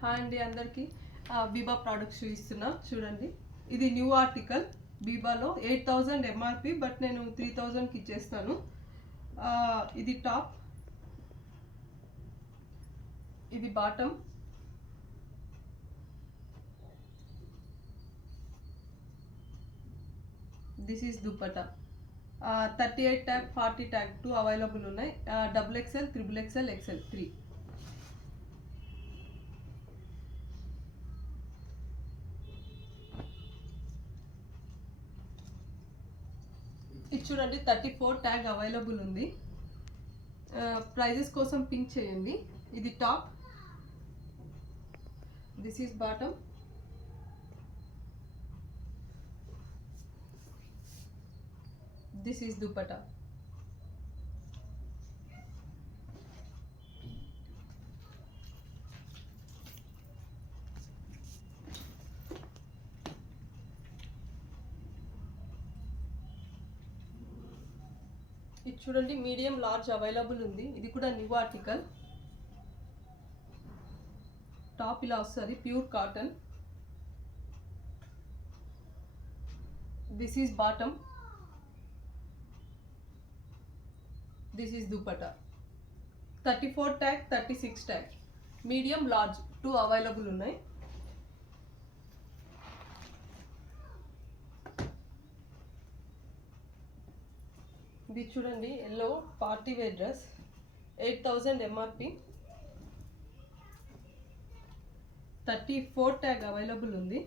హాయ్ అండి అందరికీ. బీబా ప్రోడక్ట్స్ చూపిస్తున్నా చూడండి. ఇది న్యూ ఆర్టికల్ బీబాలో 8000 ఎంఆర్పి, బట్ నేను 3000కి ఇచ్చేస్తాను. ఇది టాప్, ఇది బాటమ్, దిస్ ఈస్ దుపట్టా. 38 ట్యాగ్ 40 ట్యాగ్ 2 అవైలబుల్ ఉన్నాయి. XXL, XXL, XL 3. ఇది చూడండి 34 ట్యాగ్ అవైలబుల్ ఉంది. ప్రైజెస్ కోసం పింక్ చేయండి. ఇది top, this is bottom, this is dupatta. ఇది చూడండి మీడియం లార్జ్ అవైలబుల్ ఉంది. ఇది కూడా న్యూ ఆర్టికల్. టాప్ ఇలా వస్తుంది, pure cotton. This is bottom, this is dupatta. 34 tag 36 tag medium large 2 available ఉన్నాయి. ఇది చూడండి yellow party wear dress, 8000 MRP, 34 tag available ఉంది.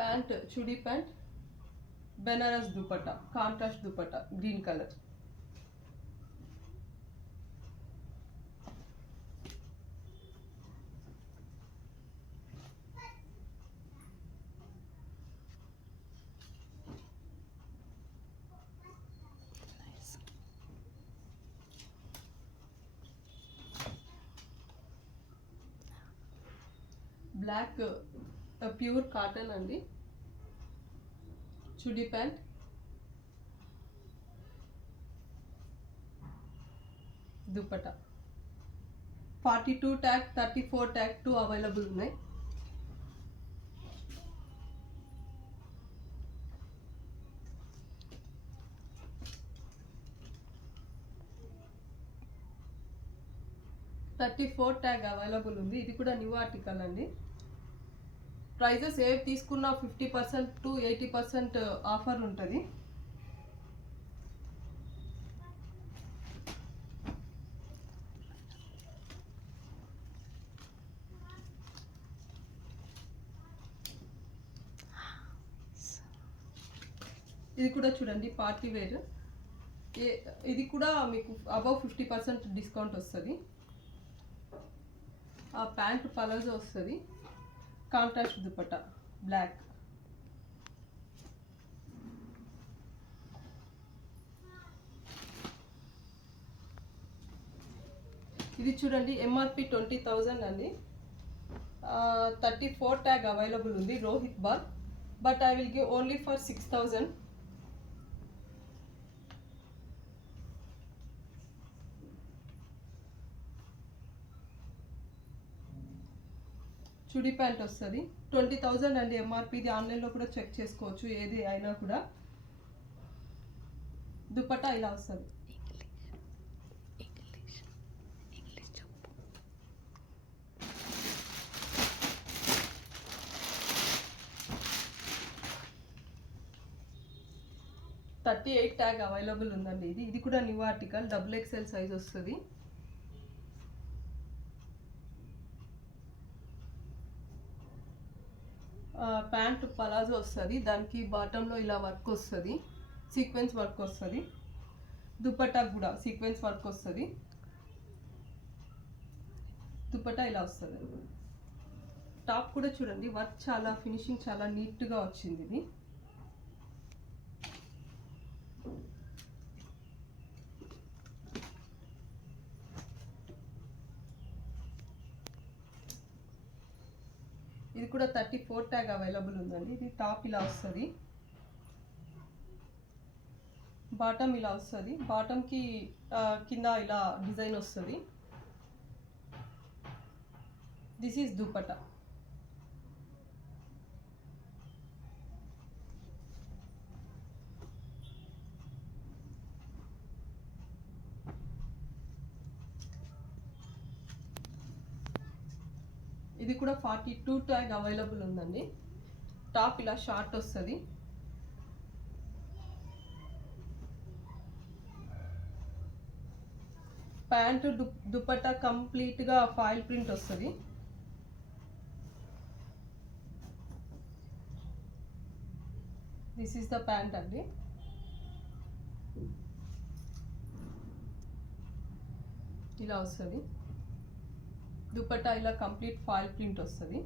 Pant chudi pant, Benaras dupatta, contrast dupatta, green colour. Black pure cotton అండి, chudi pant, dupatta. 42 tag 34 tag 2 available ఉన్నాయి. #34 tag available ఉంది. ఇది కూడా new article అండి. ప్రైజెస్ ఏవి తీసుకున్నా 50% టు 80% ఆఫర్ ఉంటుంది. ఇది కూడా చూడండి పార్టీ వేర్. ఇది కూడా మీకు అబౌవ్ 50% డిస్కౌంట్ వస్తుంది. ఆ ప్యాంట్ పలాజో వస్తుంది, కాంట్రాస్ట్ దుపట్టా బ్లాక్. ఇది చూడండి ఎంఆర్పి 20,000 అండి. 34 ట్యాగ్ అవైలబుల్ ఉంది, Rohit Bal, but I will give only for 6,000. Chudi pant వస్తుంది, 20,000 అండి ఎంఆర్పి. ఇది ఆన్లైన్లో కూడా చెక్ చేసుకోవచ్చు, ఏది అయినా కూడా. దుపట్టా ఇలా వస్తుంది. $38 ట్యాగ్ అవైలబుల్ ఉందండి. ఇది కూడా న్యూ ఆర్టికల్, XXL సైజ్ వస్తుంది. ప్యాంట్ పలాజో వస్తుంది, దానికి బాటంలో ఇలా వర్క్ వస్తుంది, సీక్వెన్స్ వర్క్ వస్తుంది. దుపట్టా కూడా సీక్వెన్స్ వర్క్ వస్తుంది. దుపట్టా ఇలా వస్తుంది. టాప్ కూడా చూడండి వర్క్ చాలా, ఫినిషింగ్ చాలా నీట్గా వచ్చింది. ఇది ఇది కూడా 34 ట్యాగ్ అవైలబుల్ ఉందండి. ఇది టాప్ ఇలా వస్తుంది, బాటమ్ ఇలా వస్తుంది. బాటమ్కి కింద ఇలా డిజైన్ వస్తుంది. This is dupatta. ఇది కూడా 42 ట్యాగ్ అవైలబుల్ ఉందండి. టాప్ ఇలా షార్ట్ వస్తుంది. ప్యాంటు దుపట్టా కంప్లీట్గా ఫాయిల్ ప్రింట్ వస్తుంది. దిస్ ఈస్ ద ప్యాంట్ అండి. ఇలా వస్తుంది. దుపట్టా ఇలా కంప్లీట్ ఫాయిల్ ప్రింట్ వస్తుంది.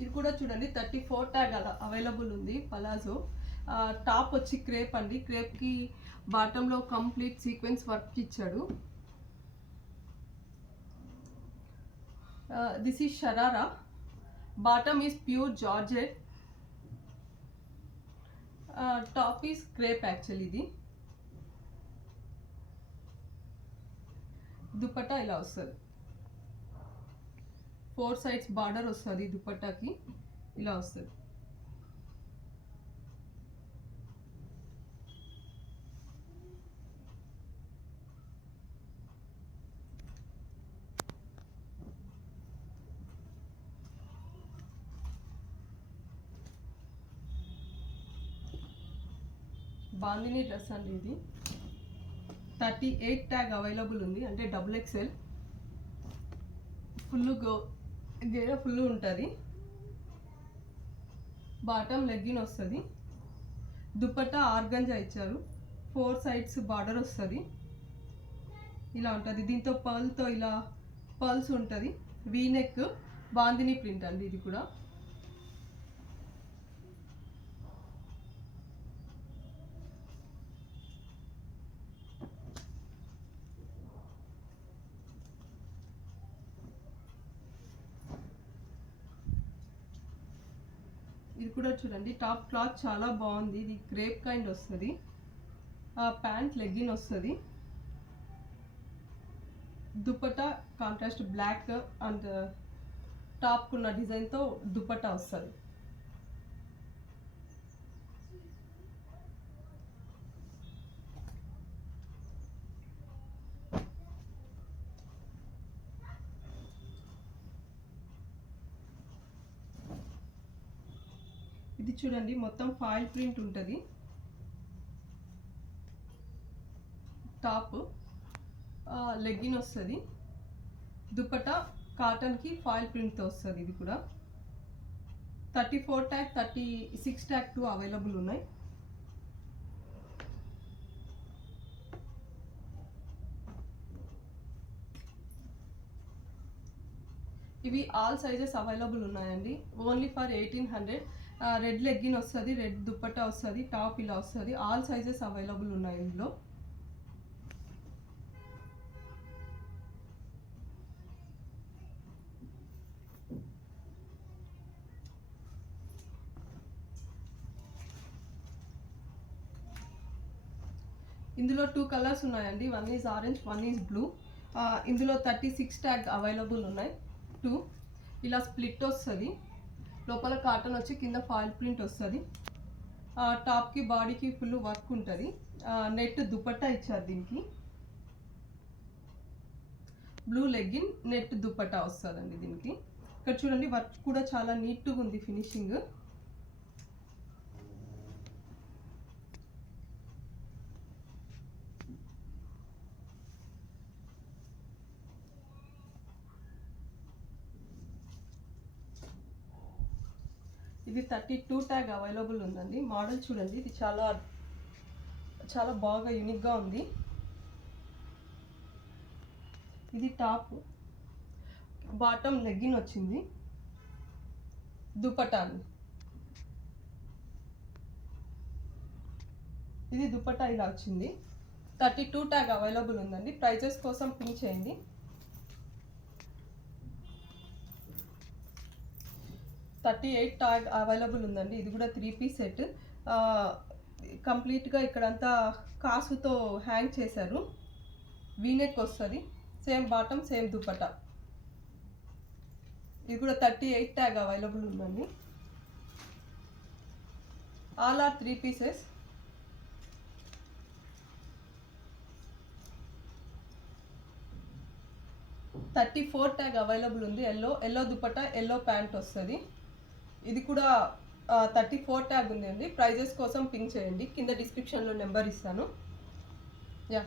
ఇది కూడా చూడండి 34 ట్యాగ్ అలా అవైలబుల్ ఉంది. పలాజో టాప్ వచ్చి క్రేప్ అండి. క్రేప్కి బాటంలో కంప్లీట్ సీక్వెన్స్ వర్క్ ఇచ్చాడు. This is sharara. Bottom is pure georgette. Top is crepe actually. ఇది దుపట్టా ఇలా వస్తుంది. 4 సైడ్స్ బార్డర్ వస్తుంది దుపట్టాకి. ఇలా వస్తుంది. బాందిని డ్రెస్ అండి. ఇది 38 ట్యాగ్ అవైలబుల్ ఉంది, అంటే XXL. గేర ఫుల్ ఉంటుంది. బాటమ్ లెగ్గిన్ వస్తుంది. దుపట్టా ఆర్గంజా ఇచ్చారు. 4 సైడ్స్ బార్డర్ వస్తుంది. ఇలా ఉంటుంది. దీంతో పర్ల్తో ఇలా పర్ల్స్ ఉంటుంది. వీనెక్ బాందిని ప్రింట్ అండి. ఇది కూడా చూడండి. టాప్ క్లాత్ చాలా బాగుంది. ఇది క్రేప్ కైండ్ వస్తుంది. ప్యాంట్ లెగ్గిన్ వస్తుంది. దుపట్టా కాంట్రాస్ట్ బ్లాక్ అండ్ టాప్కున్న డిజైన్తో దుపట్టా వస్తుంది. ఇది చూడండి మొత్తం ఫాయిల్ ప్రింట్ ఉంటుంది. టాప్ లెగ్గిన్ వస్తుంది. దుపట్టా కాటన్కి ఫాయిల్ ప్రింట్తో వస్తుంది. ఇది కూడా 34 ట్యాగ్ 36 ట్యాగ్ 2 అవైలబుల్ ఉన్నాయి. ఇవి ఆల్ సైజెస్ అవైలబుల్ ఉన్నాయండి. Only for 1800. రెడ్ లెగ్గిన్ వస్తుంది, రెడ్ దుపట్టా వస్తుంది, టాప్ ఇలా వస్తుంది. ఆల్ సైజెస్ అవైలబుల్ ఉన్నాయి ఇందులో. ఇందులో 2 కలర్స్ ఉన్నాయండి. 1 ఈజ్ ఆరెంజ్, 1 ఈజ్ బ్లూ. ఇందులో 36 ట్యాగ్ అవైలబుల్ ఉన్నాయి. 2 ఇలా స్ప్లిట్ వస్తుంది. లోపల కాటన్ వచ్చి కింద ఫాయిల్ ప్రింట్ వస్తుంది. టాప్కి బాడీకి ఫుల్ వర్క్ ఉంటుంది. నెట్ దుపట్టా ఇచ్చారు. దీనికి బ్లూ లెగ్గిన్ నెట్ దుపట్టా వస్తుందండి. దీనికి ఇక్కడ చూడండి వర్క్ కూడా చాలా నీట్గా ఉంది ఫినిషింగ్. ఇది 32 ట్యాగ్ అవైలబుల్ ఉందండి. మోడల్ చూడండి. ఇది చాలా చాలా బాగా యూనిక్గా ఉంది. ఇది టాప్, బాటమ్ లెగ్గిన్ వచ్చింది. దుపట్టా, ఇది దుపట్టా ఇలా వచ్చింది. 32 ట్యాగ్ అవైలబుల్ ఉందండి. ప్రైజెస్ కోసం పింక్ చేయండి. 38 ట్యాగ్ అవైలబుల్ ఉందండి. ఇది కూడా 3 పీస్ సెట్. కంప్లీట్గా ఇక్కడంతా కాసుతో హ్యాంగ్ చేశారు. వీనెక్ వస్తుంది, సేమ్ బాటమ్ సేమ్ దుపట్టా. ఇది కూడా 38 ట్యాగ్ అవైలబుల్ ఉందండి. All are 3 pieces. $34 tag available ఉంది. ఎల్లో దుపట్టా, ఎల్లో ప్యాంట్ వస్తుంది. ఇది కూడా 34 ట్యాగ్ ఉంది అండి. ప్రైజెస్ కోసం పింక్ చేయండి, కింద డిస్క్రిప్షన్లో నెంబర్ ఇస్తాను. యా.